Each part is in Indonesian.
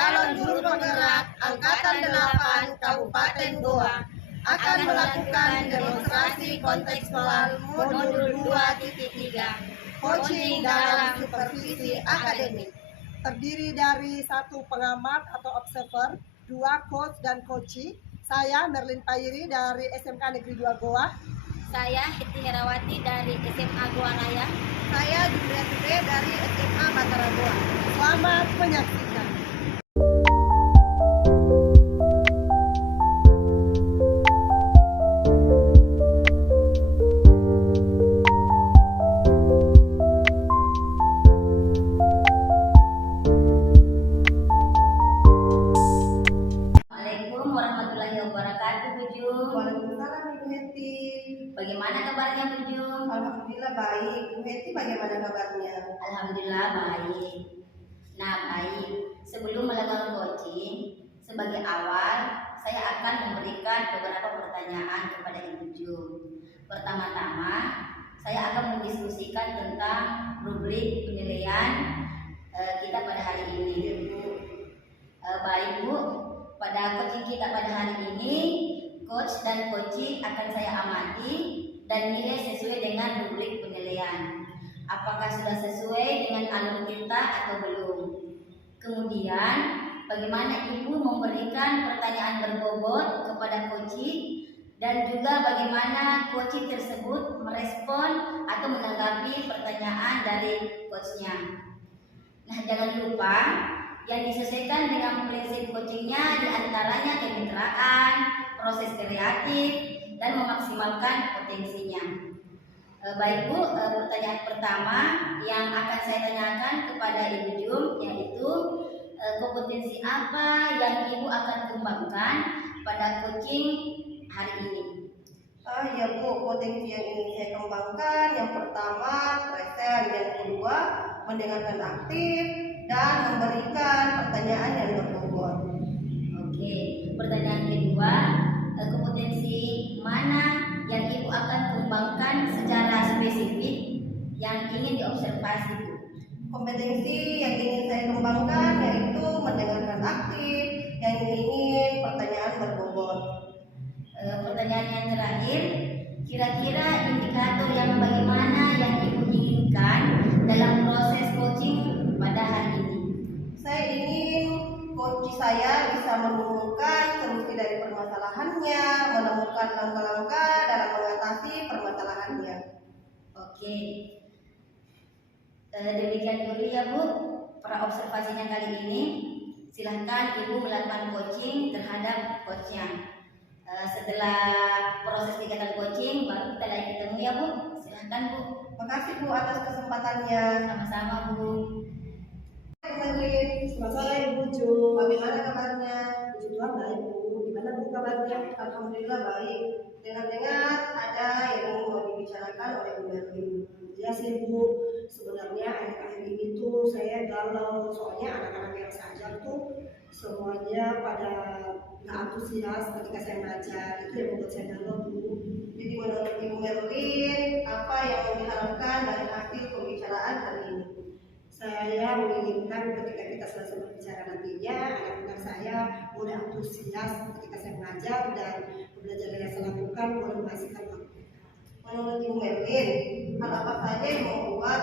calon guru penggerak Angkatan 8 Kabupaten Goa akan melakukan demonstrasi kontekstual modul 2.3 coaching dalam supervisi akademik. Terdiri dari 1 pengamat atau observer, 2 coach dan coachee. Saya Merlin Pairi dari SMK Negeri 2 Goa. Saya Hiti Herawati dari SMA Goa Raya. Saya Judria Ture dari SMA Batara Goa. Selamat menyaksikan. Assalamualaikum warahmatullahi wabarakatuh, Bu Jum. Waalaikumsalam, Ibu Heti. Bagaimana kabarnya, Bu Jum? Alhamdulillah baik. Bu Heti bagaimana kabarnya? Alhamdulillah baik. Nah, baik. Sebelum melakukan coaching, sebagai awal saya akan memberikan beberapa pertanyaan kepada Ibu Jum. Pertama-tama, saya akan mendiskusikan tentang rubrik penilaian kita pada hari ini. Baik Bu, pada coaching kita pada hari ini, coach dan coaching akan saya amati dan nilai sesuai dengan rubrik penilaian. Apakah sudah sesuai dengan alur kita atau belum? Kemudian, bagaimana Ibu memberikan pertanyaan berbobot kepada coaching dan juga bagaimana coaching tersebut merespon atau menanggapi pertanyaan dari coachnya. Nah, jangan lupa yang disesuaikan dengan prinsip coachingnya diantaranya kemitraan, proses kreatif, dan memaksimalkan potensinya. Baik Bu, pertanyaan pertama yang akan saya tanyakan kepada Ibu Jum yaitu kompetensi apa yang Ibu akan kembangkan pada coaching hari ini? Ya Bu, potensi yang ingin saya kembangkan yang pertama present, yang kedua mendengarkan aktif dan memberikan pertanyaan yang berbobot. Oke, pertanyaan kedua, kompetensi mana yang Ibu akan kembangkan secara spesifik yang ingin diobservasi Bu? Kompetensi yang ingin saya kembangkan yaitu mendengarkan aktif, yang ingin pertanyaan berbobot. Pertanyaan yang terakhir, kira-kira indikator yang bagaimana yang Ibu inginkan dalam proses coaching pada hari ini? Saya ingin coach saya bisa menemukan solusi dari permasalahannya, menemukan langkah-langkah dalam mengatasi permasalahannya. Oke, demikian dulu ya Bu praobservasinya kali ini. Silahkan Ibu melakukan coaching terhadap coachnya. Setelah proses kegiatan coaching baru kita lagi ketemu ya Bu. Silahkan Bu. Makasih Bu atas kesempatannya. Sama-sama Bu. Selamat sore Ibu Jum. Bagaimana kabarnya? Puji Tuhan baik Bu. Gimana Bu kabarnya? Alhamdulillah baik. Dengar-dengar ada yang mau dibicarakan oleh Bu Merlin. Ya sih Bu, sebenarnya akhir-akhir ini tuh saya galau soalnya anak-anak yang saya ajar tuh semuanya pada nggak antusias ketika saya ngajar. Itu yang membuat saya galau Bu. Jadi menurut Ibu Merlin, apa yang diharapkan dari hasil pembicaraan hari ini? Saya menginginkan ketika kita selesai berbicara nantinya, anak-anak saya mulai antusias ketika saya mengajar dan pembelajaran yang saya lakukan mulai menghasilkan waktu. Menurut Ibu Merlin, hal apa saja yang membuat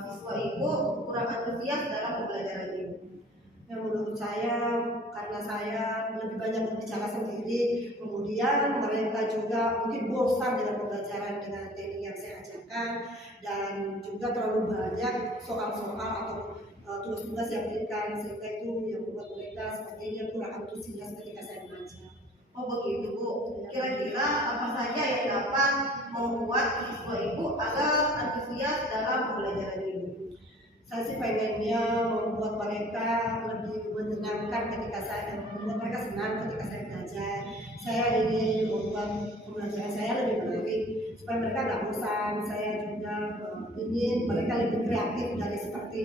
siswa Ibu kurang antusias dalam pembelajaran Ibu? Yang menurut saya, karena saya lebih banyak berbicara sendiri, kemudian mereka juga mungkin bosan dengan pembelajaran dengan teknik yang saya ajarkan, dan juga terlalu banyak soal-soal atau tugas-tugas yang diberikan, sehingga itu yang membuat mereka sepertinya kurang antusias ketika saya mengajar. Oh begitu Bu. Kira-kira apa saja yang dapat membuat siswa Ibu agar antusias dalam pembelajaran Ibu? Saya sih pengennya membuat mereka lebih menyenangkan ketika saya membuat mereka senang ketika saya belajar. Saya ingin membuat pembelajaran saya lebih menarik supaya mereka nggak bosan. Saya juga ingin mereka lebih kreatif dari seperti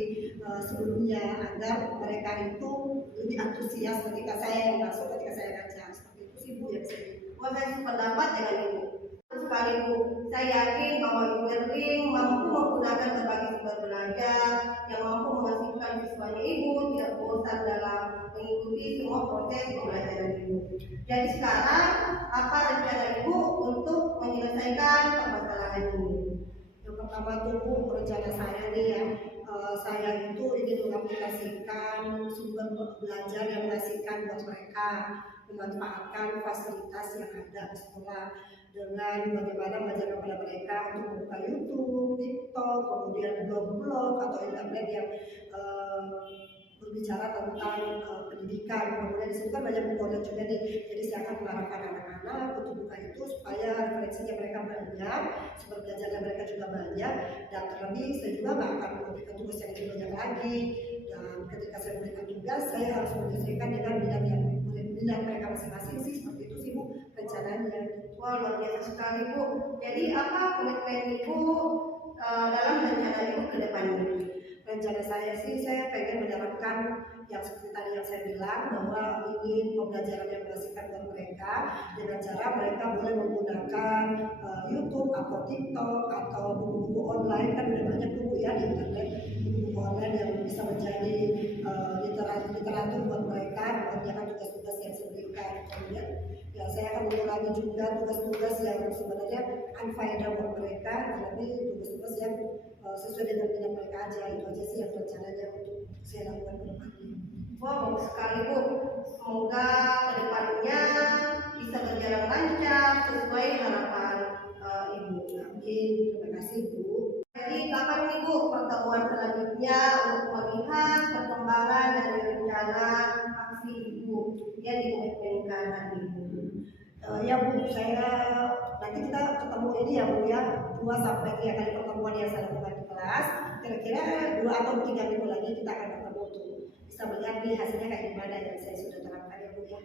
sebelumnya agar mereka itu lebih antusias ketika saya yang masuk ketika saya ngajar. Seperti itu sih Bu yang saya. Saya sependapat dengan Ibu. Sekali Bu, saya yakin bahwa Ibu Merlin mampu menggunakan berbagai sumber belajar yang mampu menghasilkan siswanya Ibu tidak bosan dalam mengikuti semua proses pembelajaran Ibu. Jadi sekarang apa rencana Ibu untuk menyelesaikan permasalahan ini? Yang pertama tuh Bu, rencana saya nih ya, saya itu ingin mengaplikasikan sumber belajar yang mengasihkan buat mereka, memanfaatkan fasilitas yang ada di sekolah dengan bagaimana mengajarkan kepada mereka untuk membuka YouTube, TikTok, kemudian blog-blog atau internet yang berbicara tentang pendidikan. Kemudian disitu kan banyak buku juga nih, jadi saya akan mengarahkan anak-anak untuk buka itu supaya referensinya mereka banyak, sumber belajarnya mereka juga banyak, dan terlebih saya juga nggak akan memberikan tugas yang lebih banyak lagi. Dan ketika saya memberikan tugas, saya harus menyesuaikan dengan minat mereka masing-masing sih, seperti itu sih Bu rencananya. Wah, luar biasa sekali Bu. Jadi apa komitmen Ibu dalam rencana Ibu ke depannya? Rencana saya sih, saya pengen menerapkan yang seperti tadi yang saya bilang, bahwa ingin pembelajaran yang mengasihkan buat mereka dengan cara mereka boleh menggunakan YouTube atau TikTok atau buku-buku online. Kan udah banyak buku ya di internet, buku-buku online yang bisa menjadi literatur buat mereka, mengerjakan tugas-tugas yang saya berikan. Kemudian ya saya akan mengulangi juga tugas-tugas yang sebenarnya unfaedah buat mereka, tapi tugas-tugas yang sesuai dengan minat mereka aja. Itu aja sih yang rencananya untuk saya lakukan ke depannya. Wah, bagus sekali Bu. Semoga kedepannya bisa berjalan lancar sesuai harapan Ibu. Amin. Terima kasih Bu. Jadi kapan nih Bu pertemuan selanjutnya untuk melihat perkembangan dari rencana aksi Ibu yang dikomitmenkan hari ini? Ya Bu, saya nanti kita ketemu ini ya Bu ya, 2 sampai 3 kali pertemuan yang saya lakukan di kelas. Kira-kira 2 atau 3 minggu lagi kita akan ketemu tuh, bisa melihat nih hasilnya kayak gimana yang saya sudah terapkan ya Bu ya.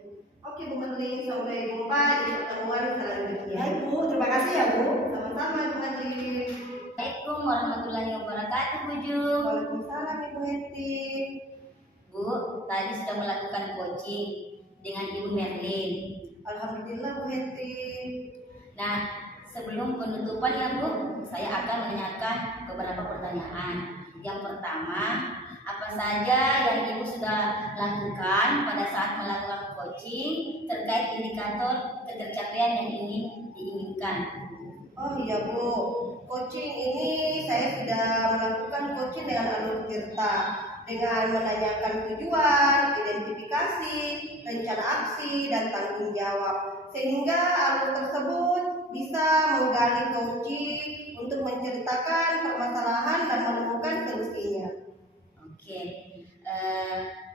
Oke Bu Merlin, sampai jumpa di pertemuan selanjutnya. Baik Bu, terima kasih ya Bu. Sama-sama Bu Merlin. Assalamualaikum warahmatullahi wabarakatuh Bu Jum. Waalaikumsalam Ibu Heti. Bu, tadi sudah melakukan coaching dengan Ibu Merlin. Alhamdulillah Bu Heti. Nah, sebelum penutupan ya Bu, saya akan menanyakan beberapa pertanyaan. Yang pertama, apa saja yang Ibu sudah lakukan pada saat melakukan coaching terkait indikator ketercapaian yang ingin diinginkan? Oh iya Bu, coaching ini saya sudah melakukan coaching dengan alur Tirta, dengan menanyakan tujuan, identifikasi, rencana aksi, dan tanggung jawab, sehingga alur tersebut bisa menggali kunci untuk menceritakan permasalahan dan menemukan solusinya. Oke,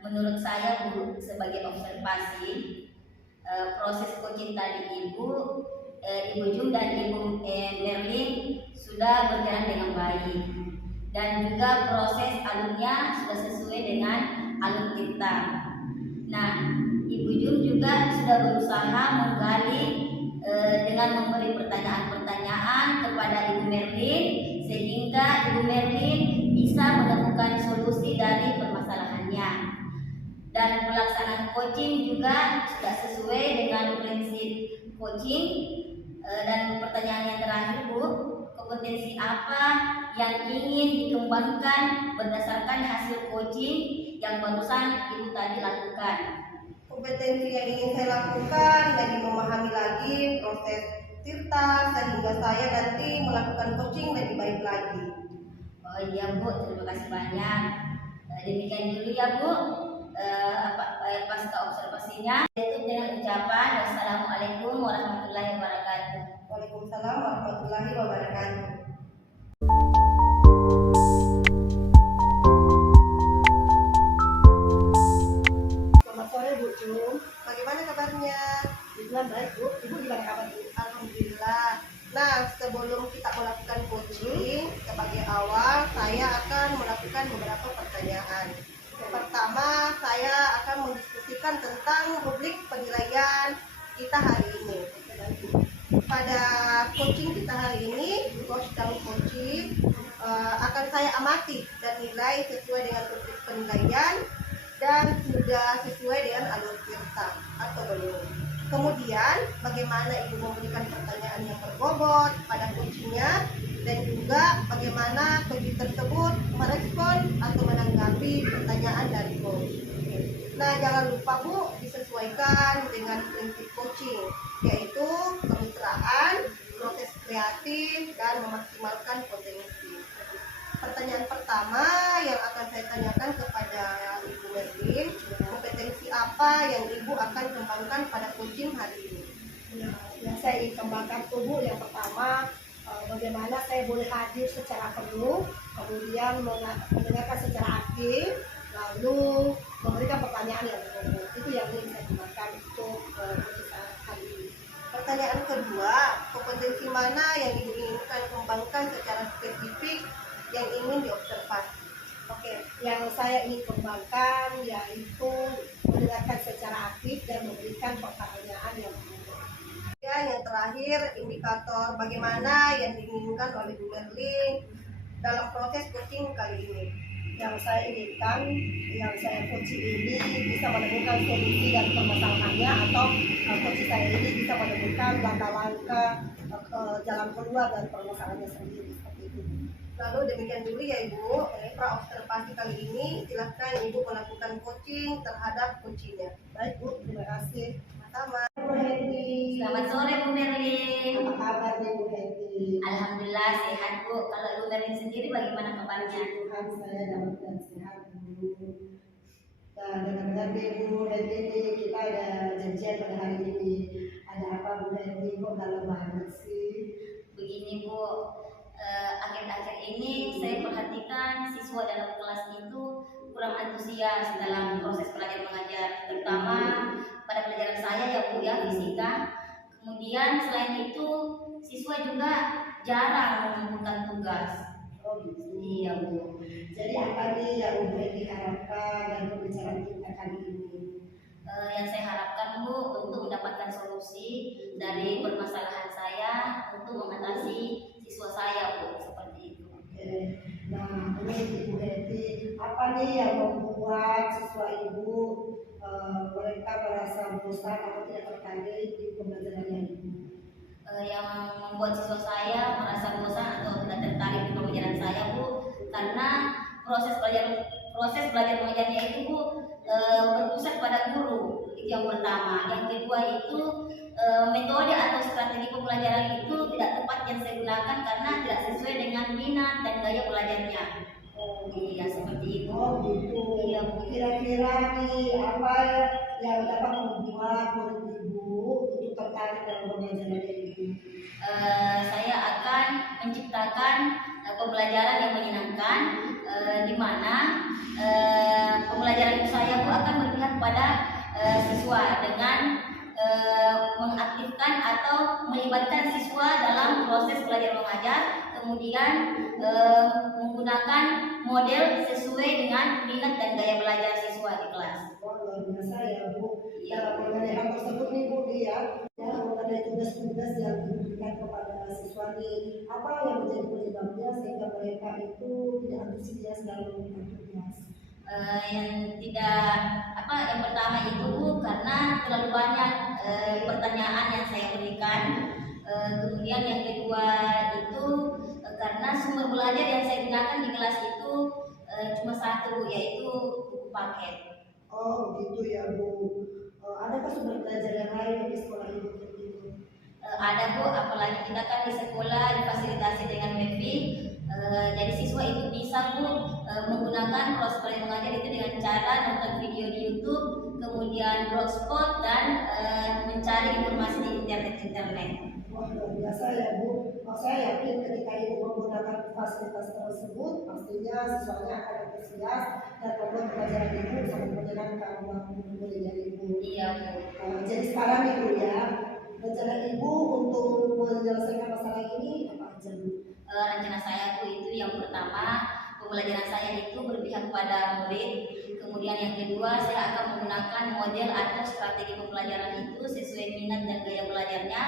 menurut saya Bu, sebagai observasi proses coaching tadi Ibu Jum dan Ibu Merlin sudah berjalan dengan baik, dan juga proses alurnya sudah sesuai dengan alur kita. Nah, Ibu Jum juga sudah berusaha menggali dengan memberi pertanyaan-pertanyaan kepada Ibu Merlin, sehingga Ibu Merlin bisa menemukan solusi dari permasalahannya. Dan pelaksanaan coaching juga sudah sesuai dengan prinsip coaching. Dan pertanyaan yang terakhir Bu, kompetensi apa yang ingin dikembangkan berdasarkan hasil coaching yang barusan Ibu tadi lakukan? Kompetensi yang ingin saya lakukan jadi memahami lagi proses Tirta, sehingga saya nanti melakukan coaching lebih baik lagi. Oh iya Bu, terima kasih banyak. Demikian dulu ya Bu, pasca observasinya. Tutup dengan ucapan wassalamualaikum warahmatullahi wabarakatuh. Waalaikumsalam warahmatullahi wabarakatuh. Selamat sore Bu Jum, bagaimana kabarnya? Alhamdulillah baik Bu, Ibu gimana kabarnya? Alhamdulillah. Nah, sebelum kita melakukan coaching, sebagai awal saya akan melakukan beberapa pertanyaan. Yang pertama, saya akan mendiskusikan tentang rubrik penilaian kita hari ini. Pada coaching kita hari ini, coach dan coaching akan saya amati dan nilai sesuai dengan rubrik penilaian dan sudah sesuai dengan alur Tirta atau belum. Kemudian, bagaimana Ibu memberikan pertanyaan yang berbobot pada coachingnya, dan juga bagaimana coaching tersebut merespon atau menanggapi pertanyaan pertanyaan dari coach. Oke. Nah, jangan lupa Bu, disesuaikan dengan prinsip coaching, yaitu kemitraan, proses kreatif, dan memaksimalkan potensi. Pertanyaan pertama yang akan saya tanyakan kepada Ibu Merlin, kompetensi apa yang Ibu akan kembangkan pada coaching hari ini? Yang saya ingin kembangkan tubuh yang pertama, bagaimana saya boleh hadir secara penuh, kemudian mendengarkan secara aktif, lalu memberikan pertanyaan yang berbobot. Itu yang ingin saya kembangkan untuk kita hari ini. Pertanyaan kedua, kompetensi mana yang diinginkan kembangkan secara spesifik yang ingin diobservasi? Oke, yang saya ingin kembangkan yaitu mendengarkan secara aktif dan memberikan pertanyaan yang berbobot. Yang terakhir, indikator bagaimana yang diinginkan oleh Bu Merlin dalam proses coaching kali ini. Yang saya inginkan, yang saya coaching ini bisa menemukan solusi dari permasalahannya, atau coaching saya ini bisa menemukan langkah-langkah jalan keluar dari permasalahannya sendiri, seperti itu. Lalu demikian dulu ya Ibu, pra observasi kali ini silahkan Ibu melakukan coaching terhadap coachingnya. Baik Bu, terima kasih. Sama. Bu Hedi. Selamat sore Bu Merlin. Apa kabar nih Bu Hedi? Alhamdulillah sehat Bu. Kalau Bu Merlin sendiri bagaimana kabarnya? Tuhan, saya dalam keadaan sehat Bu. Dan dengar-dengar nih Bu Hedi nih, kita ada janjian pada hari ini. Ada apa Bu Hedi? Kok dalam banget sih? Begini Bu, akhir-akhir ini saya perhatikan siswa dalam kelas itu kurang antusias dalam proses belajar mengajar, terutama pada pelajaran saya ya Bu ya, fisika. Kemudian selain itu siswa juga jarang mengumpulkan tugas. Oh gitu. Iya Bu. Jadi apa nih yang Bu Hedi harapkan dari pembicaraan kita kali ini? Yang saya harapkan Bu untuk mendapatkan solusi dari permasalahan saya untuk mengatasi siswa saya Bu, seperti itu. Oke. Nah, ini Ibu Hedi, apa nih yang membuat siswa Ibu mereka merasa bosan atau tidak tertarik di pembelajaran Ibu? Yang membuat siswa saya merasa bosan atau tidak tertarik di pembelajaran saya Bu, karena proses belajar mengajarnya itu Bu berpusat pada guru. Itu yang pertama. Yang kedua itu metode atau strategi pembelajaran itu tidak tepat yang saya gunakan karena tidak sesuai dengan minat dan gaya belajarnya. Iya seperti itu. Oh gitu. Iya Bu. Kira-kira nih apa yang dapat membuat murid Ibu untuk tertarik dalam pembelajaran Ibu? Saya akan menciptakan pembelajaran yang menyenangkan, di mana pembelajaran saya Bu akan berpihak pada siswa dengan mengaktifkan atau melibatkan siswa dalam proses belajar mengajar, kemudian menggunakan model sesuai dengan minat dan gaya belajar siswa di kelas. Oh luar biasa ya Bu. Iya. Dalam mengenai hal tersebut nih Bu ya, mengenai tugas-tugas yang diberikan kepada siswa nih, apa yang menjadi penyebabnya sehingga mereka itu tidak antusias dalam melakukan tugas? Yang pertama itu Bu, karena terlalu banyak pertanyaan yang saya berikan. Kemudian yang kedua itu karena sumber belajar yang saya gunakan di kelas itu cuma satu, yaitu buku paket. Oh gitu ya Bu. Adakah sumber belajar yang lain di sekolah Ibu? Ada Bu, apalagi kita kan di sekolah difasilitasi dengan wifi. Jadi siswa itu bisa Bu menggunakan proses belajar mengajar itu dengan cara nonton video di YouTube, kemudian blogspot dan mencari informasi di internet. Wah luar biasa ya Bu. Saya yakin ketika Ibu menggunakan fasilitas tersebut, pastinya siswanya akan antusias dan membuat pelajaran Ibu sangat menyenangkan bagi muridnya Ibu. Iya Bu. Jadi sekarang Ibu ya, rencana Ibu untuk menyelesaikan masalah ini apa aja Bu? Rencana saya Bu itu yang pertama, pembelajaran saya itu berpihak pada murid. Kemudian yang kedua, saya akan menggunakan model atau strategi pembelajaran itu sesuai minat dan gaya belajarnya.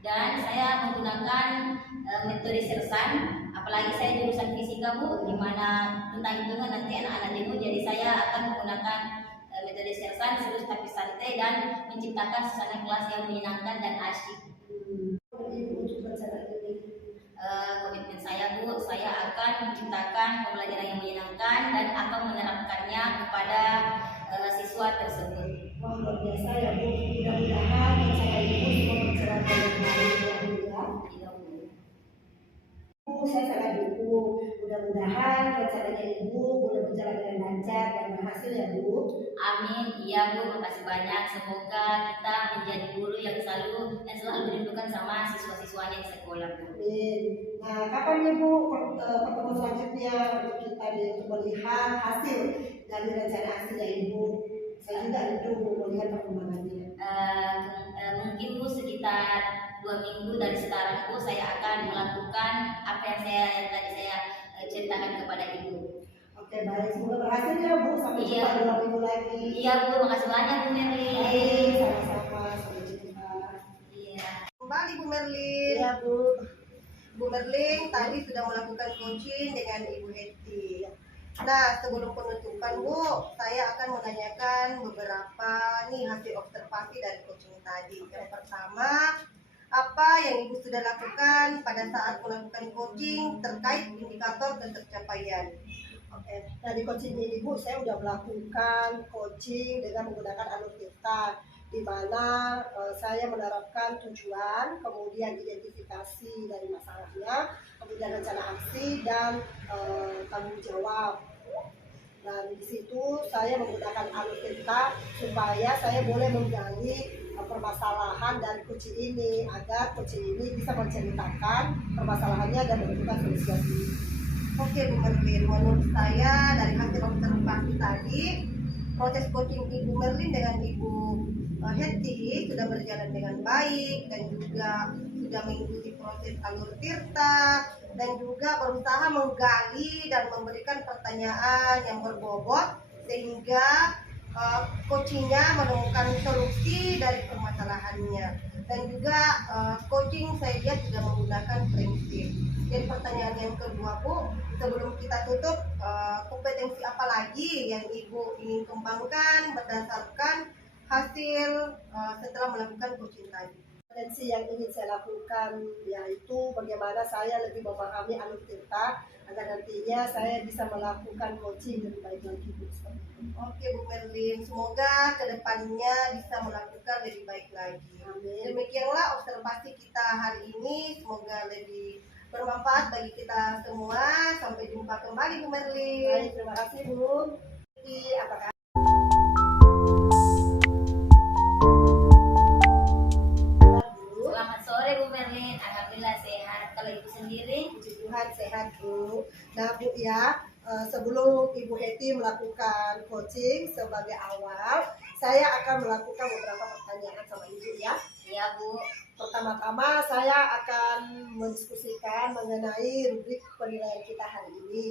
Dan saya menggunakan metode sersan, apalagi saya jurusan fisika Bu, di mana tentang hitungan nanti anak-anak jenuh, jadi saya akan menggunakan metode sersan, serius tapi santai, dan menciptakan suasana kelas yang menyenangkan dan asyik. Ibu untuk rencana ini? Komitmen saya Bu, saya akan menciptakan pembelajaran yang menyenangkan dan akan menerapkannya kepada siswa tersebut. Wah, luar biasa ya Bu. Mudah-mudahan acara Ibu semua berjalan dengan baik ya Bu ya. Iya, Bu. Bu, saya sangat dukung. Mudah-mudahan rencananya Ibu boleh berjalan dengan lancar dan berhasil ya Bu. Amin. Iya, Bu. Makasih banyak. Semoga kita menjadi guru yang selalu merindukan sama siswa-siswanya di sekolah, Bu. Amin. Nah, kapan nih Bu pertemuan selanjutnya untuk kita untuk melihat hasil dari rencana aksinya Ibu? Saya juga rindu melihat perkembangannya. Mungkin Bu sekitar 2 minggu dari sekarang Bu saya akan melakukan apa yang tadi saya ceritakan kepada Ibu. Oke, baik. Semoga berhasil ya Bu. Sampai Iya. jumpa 2 minggu lagi. Iya, Bu, makasih banyak Bu Merlin. Baik, sama-sama. Sampai jumpa. Iya. Kembali Bu Merlin. Iya Bu. Bu Merlin tadi sudah melakukan coaching dengan Ibu Hetty. Nah, sebelum penutupan Bu, saya akan menanyakan beberapa nih hasil observasi dari coaching tadi. Yang pertama, apa yang Ibu sudah lakukan pada saat melakukan coaching terkait indikator pencapaian? Oke, nah di coaching ini Bu, saya sudah melakukan coaching dengan menggunakan alur tirta, di mana saya menerapkan tujuan, kemudian identifikasi dari masalahnya, kemudian rencana aksi dan tanggung jawab. Dan di situ saya menggunakan alur tirta supaya saya boleh menggali permasalahan dari coaching ini agar coaching ini bisa menceritakan permasalahannya dan menentukan solusi. Oke Bu Merlin, menurut saya dari hasil observasi tadi, proses coaching Ibu Merlin dengan Ibu Hetty sudah berjalan dengan baik dan juga sudah mengikuti proses alur tirta dan juga berusaha menggali dan memberikan pertanyaan yang berbobot sehingga coachingnya menemukan solusi dari permasalahannya. Dan juga coaching saya lihat juga menggunakan prinsip. Dan pertanyaan yang kedua Bu, sebelum kita tutup, kompetensi apa lagi yang Ibu ingin kembangkan berdasarkan hasil setelah melakukan coaching tadi? Kompetensi yang ingin saya lakukan yaitu bagaimana saya lebih memahami alur tirta agar nantinya saya bisa melakukan coaching lebih baik lagi Bu. Oke Bu Merlin, semoga kedepannya bisa melakukan lebih baik lagi. Amin. Demikianlah observasi kita hari ini, semoga lebih bermanfaat bagi kita semua. Sampai jumpa kembali Bu Merlin. Baik, terima kasih Bu. Jadi, apakah Selamat sore Bu Merlin. Alhamdulillah sehat. Kalau Ibu sendiri? Puji Tuhan sehat Bu. Nah Bu ya, sebelum Ibu Hetty melakukan coaching sebagai awal, saya akan melakukan beberapa pertanyaan sama Ibu ya. Iya Bu. Pertama-tama saya akan mendiskusikan mengenai rubrik penilaian kita hari ini.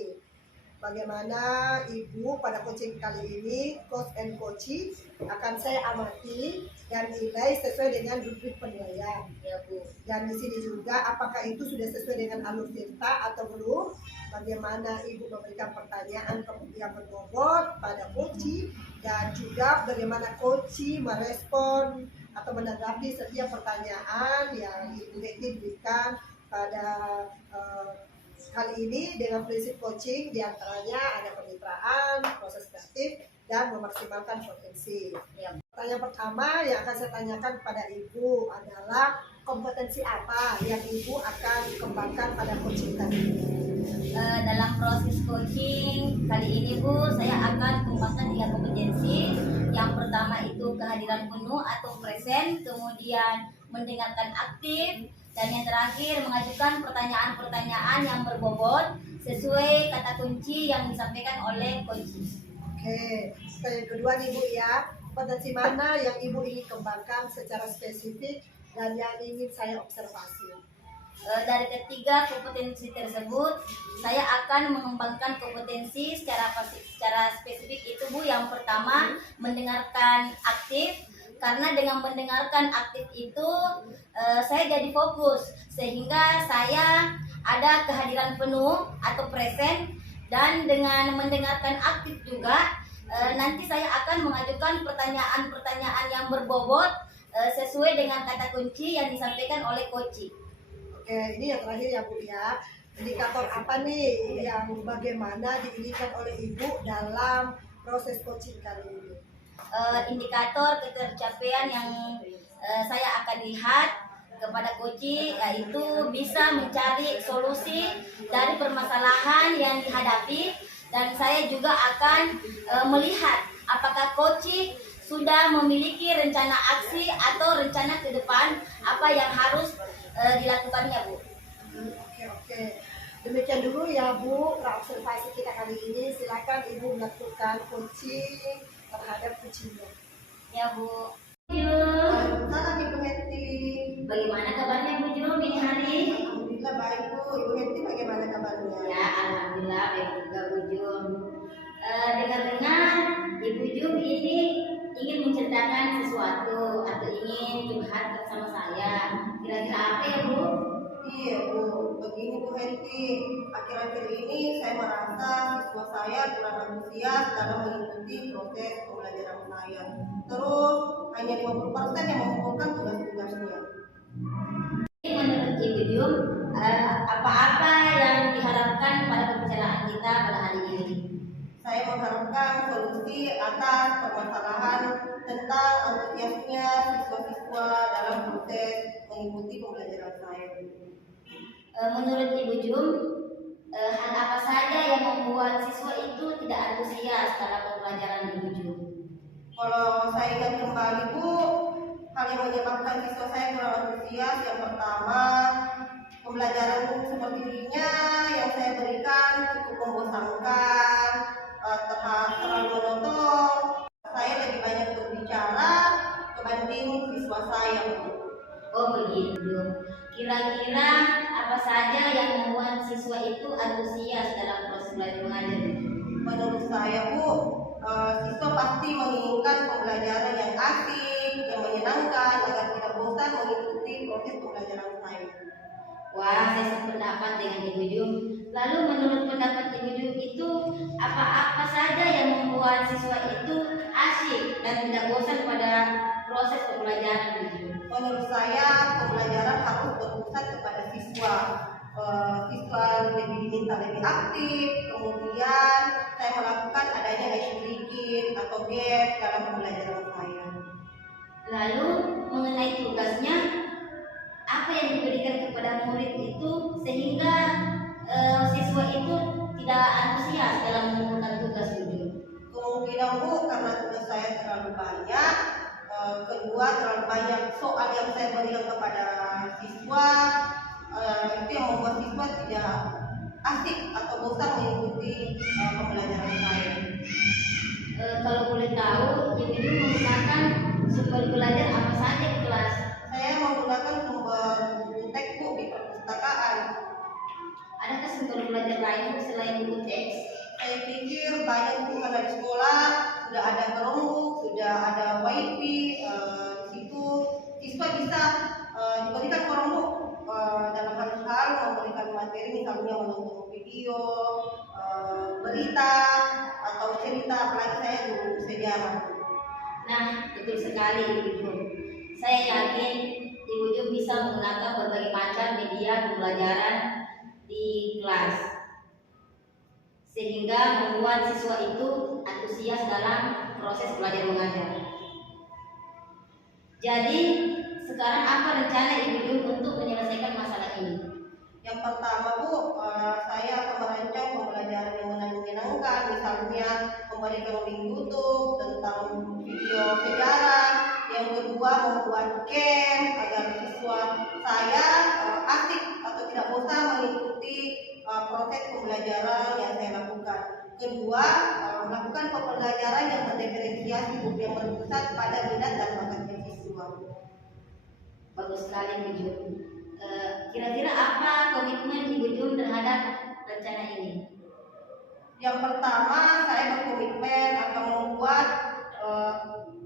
Bagaimana Ibu pada coaching kali ini, coach and coachee, akan saya amati dan nilai sesuai dengan rubrik penilaian. Iya Bu. Dan di sini juga apakah itu sudah sesuai dengan alur tirta atau belum? Bagaimana Ibu memberikan pertanyaan yang berbobot pada coachee dan juga bagaimana coachee merespon atau menanggapi setiap pertanyaan yang Ibu Hetty berikan pada kali ini dengan prinsip coaching diantaranya ada kemitraan, proses kreatif, dan memaksimalkan potensi. Pertanyaan pertama yang akan saya tanyakan kepada Ibu adalah kompetensi apa yang Ibu akan kembangkan pada coaching tadi? Dalam proses coaching kali ini Bu, saya akan kembangkan 3 kompetensi. Yang pertama itu kehadiran penuh atau present, kemudian mendengarkan aktif, dan yang terakhir mengajukan pertanyaan-pertanyaan yang berbobot sesuai kata kunci yang disampaikan oleh coach. Oke, yang kedua nih Bu ya, kompetensi mana yang Ibu ingin kembangkan secara spesifik dan yang ingin saya observasi? Dari ketiga kompetensi tersebut, saya akan mengembangkan kompetensi secara spesifik itu Bu. Yang pertama, mendengarkan aktif. Karena dengan mendengarkan aktif itu saya jadi fokus sehingga saya ada kehadiran penuh atau present, dan dengan mendengarkan aktif juga nanti saya akan mengajukan pertanyaan-pertanyaan yang berbobot sesuai dengan kata kunci yang disampaikan oleh coach. Oke, ini yang terakhir ya Bu ya. Indikator apa nih yang bagaimana diinginkan oleh Ibu dalam proses coaching kali ini? indikator ketercapaian yang saya akan lihat kepada Koci, yaitu bisa mencari solusi dari permasalahan yang dihadapi, dan saya juga akan melihat apakah Koci sudah memiliki rencana aksi atau rencana ke depan apa yang harus dilakukannya, Bu. Oke. Demikian dulu ya Bu, observasi kita kali ini. Silakan Ibu melakukan coaching terhadap kucingnya. Ya, Bu. Waalaikumsalam Ibu Heti. Bagaimana kabarnya Bu Jum ini hari? Alhamdulillah baik Bu. Ibu Heti bagaimana kabarnya? Ya, alhamdulillah baik juga Bu Jum. Dengar-dengar Ibu Jum ini ingin menceritakan sesuatu atau ingin curhat bersama saya. Kira-kira apa ya Bu? Iya Bu, begini Bu Heti. Akhir-akhir ini saya merasa siswa saya kurang antusias dalam mengikuti proses pembelajaran saya. Terus hanya 50% yang mengumpulkan tugas-tugasnya. Menurut Ibu Jum, apa-apa yang diharapkan pada pembicaraan kita pada hari ini? Saya mengharapkan solusi atas permasalahan tentang antusiasnya siswa-siswa dalam proses mengikuti pembelajaran saya. Menurut Ibu Jum, hal apa saja yang membuat siswa itu tidak antusias dalam pembelajaran Ibu Jum? Kalau saya ingat kembali Bu, hal yang menyebabkan siswa saya kurang antusias yang pertama, pembelajaran seperti dirinya yang saya berikan cukup membosankan, terlalu monoton. Saya lebih banyak berbicara dibanding siswa saya Bu. Oh begitu. Kira-kira apa saja yang membuat siswa itu antusias dalam proses belajar mengajar? Menurut saya Bu, siswa pasti menginginkan pembelajaran yang asik, yang menyenangkan agar tidak bosan mengikuti proses pembelajaran saya. Wah, saya sependapat dengan Ibu Jum. Lalu menurut pendapat Ibu Jum itu apa-apa saja yang membuat siswa itu asyik dan tidak bosan pada proses pembelajaran Ibu Jum? Menurut saya pembelajaran harus berpusat kepada siswa. Siswa lebih diminta lebih aktif, kemudian saya melakukan adanya ice breaking atau gap dalam pembelajaran saya. Lalu mengenai tugasnya, apa yang diberikan kepada murid itu sehingga siswa itu tidak antusias dalam mengumpulkan tugas itu? Kemungkinan Bu, karena tugas saya terlalu banyak, kedua terlalu banyak soal yang saya berikan kepada siswa, itu yang membuat siswa tidak asik atau bosan mengikuti pembelajaran saya. Kalau boleh tahu, Ibu Jum menggunakan sumber belajar apa saja di kelas? Saya menggunakan sumber buku teks Bu di perpustakaan. Adakah sumber belajar lain selain buku teks? Saya pikir banyak Bu, karena di sekolah sudah ada Chromebook, sudah ada wifi, di situ siswa bisa diberikan Chromebook dalam hal memberikan materi, misalnya menonton video, berita atau cerita, apalagi saya guru sejarah. Nah, betul sekali Ibu Jum. Saya yakin Ibu Jum bisa menggunakan berbagai macam media pembelajaran di kelas, sehingga membuat siswa itu antusias dalam proses belajar mengajar. Jadi, sekarang apa rencana Ibu Jum untuk menyelesaikan masalah ini? Yang pertama Bu, saya akan merancang pembelajaran yang menyenangkan, misalnya memberikan link YouTube tentang video sejarah. Yang kedua, membuat game agar siswa saya asik atau tidak bosan mengikuti proses pembelajaran yang saya lakukan. Kedua, melakukan pembelajaran yang berdiferensiasi, yang berpusat pada minat dan bakatnya siswa. Bagus sekali Ibu Jum. Kira-kira apa komitmen Ibu Jum terhadap rencana ini? Yang pertama, saya berkomitmen akan membuat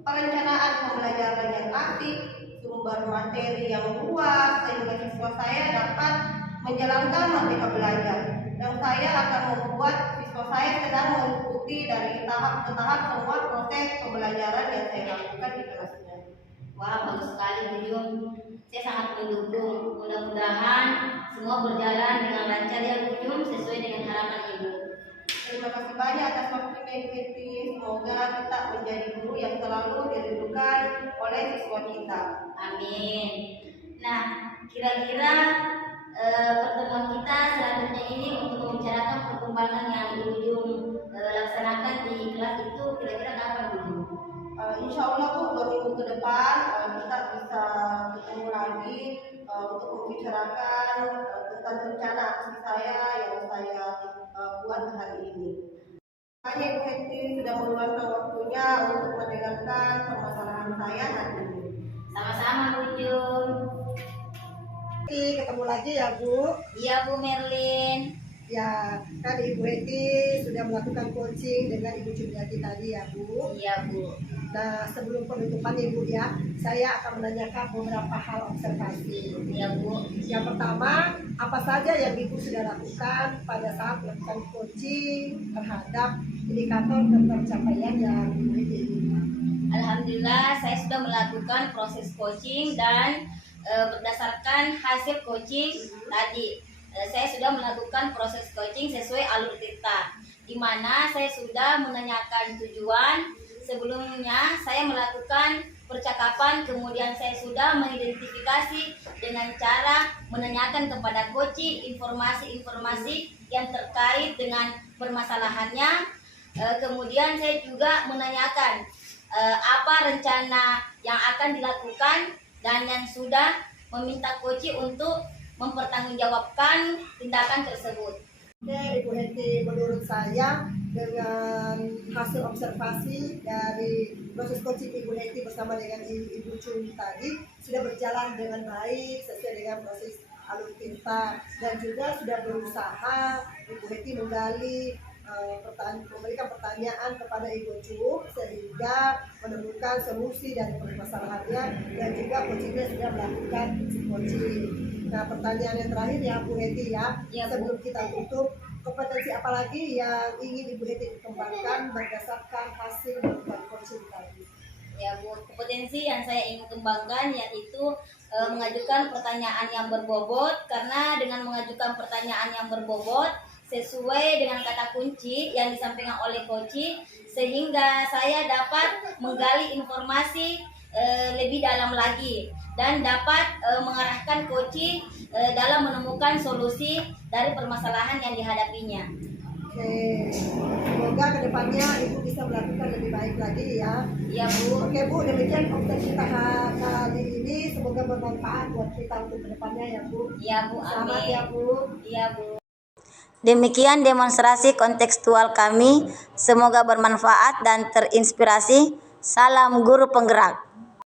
perencanaan pembelajaran yang aktif, sumber materi yang luas, sehingga siswa saya dapat menjalankan merdeka belajar. Dan saya akan membuat siswa saya sedang mengikuti dari tahap ke tahap semua proses pembelajaran yang saya lakukan di kelasnya. Wah, bagus sekali Bu Jum. Saya sangat mendukung. Mudah-mudahan semua berjalan dengan lancar ya Bu Jum, sesuai dengan harapan Ibu. Terima kasih banyak atas waktunya Ibu Hetty. Semoga kita menjadi guru yang selalu dirindukan oleh siswa kita. Amin. Nah, kira-kira pertemuan kita selanjutnya ini untuk membicarakan perkembangan yang Ibu Jum laksanakan di kelas itu kira-kira kapan Bu? Insya Allah Bu, 2 minggu ke depan kita bisa ketemu lagi untuk membicarakan tentang rencana aksi saya yang saya buat hari ini. Hanya Ibu Hetty sudah meluangkan waktunya untuk mendengarkan permasalahan saya hari ini. Sama-sama Bu Jum. Ketemu lagi ya Bu. Iya Bu Merlin. Ya, kan Ibu Hetty sudah melakukan coaching dengan Ibu Juliati tadi ya Bu. Iya Bu. Nah, sebelum penutupan Ibu ya, saya akan menanyakan beberapa hal observasi. Iya Bu. Yang pertama, apa saja yang Ibu sudah lakukan pada saat melakukan coaching terhadap indikator pencapaian yang Ibu Hetty inginkan? Alhamdulillah saya sudah melakukan proses coaching dan berdasarkan hasil coaching tadi saya sudah melakukan proses coaching sesuai alur tirta, di mana saya sudah menanyakan tujuan. Sebelumnya saya melakukan percakapan, kemudian saya sudah mengidentifikasi dengan cara menanyakan kepada coach informasi-informasi yang terkait dengan permasalahannya. Kemudian saya juga menanyakan apa rencana yang akan dilakukan dan yang sudah meminta coach untuk mempertanggungjawabkan tindakan tersebut. Oke, Ibu Hetty, menurut saya dengan hasil observasi dari proses coaching Ibu Hetty bersama dengan Ibu Cumi tadi sudah berjalan dengan baik sesuai dengan proses alur tirta, dan juga sudah berusaha Ibu Hetty menggali memberikan pertanyaan kepada Ibu Cum sehingga menemukan solusi dari permasalahannya, dan juga coachingnya sudah melakukan coaching. Nah, pertanyaan yang terakhir ya Bu Hetty ya, sebelum kita tutup, kompetensi apa lagi yang ingin Ibu Hetty kembangkan berdasarkan hasil dari coaching tadi? Ya Bu, kompetensi yang saya ingin kembangkan yaitu mengajukan pertanyaan yang berbobot, karena dengan mengajukan pertanyaan yang berbobot sesuai dengan kata kunci yang disampaikan oleh coach, sehingga saya dapat menggali informasi lebih dalam lagi dan dapat mengarahkan coach dalam menemukan solusi dari permasalahan yang dihadapinya. Oke, semoga kedepannya Ibu bisa melakukan lebih baik lagi ya. Iya Bu. Oke Bu, demikian konten kita kali ini, semoga bermanfaat buat kita untuk kedepannya ya Bu. Iya Bu, Selamat amin. ya Bu. Iya Bu. Demikian demonstrasi kontekstual kami. Semoga bermanfaat dan terinspirasi. Salam guru penggerak.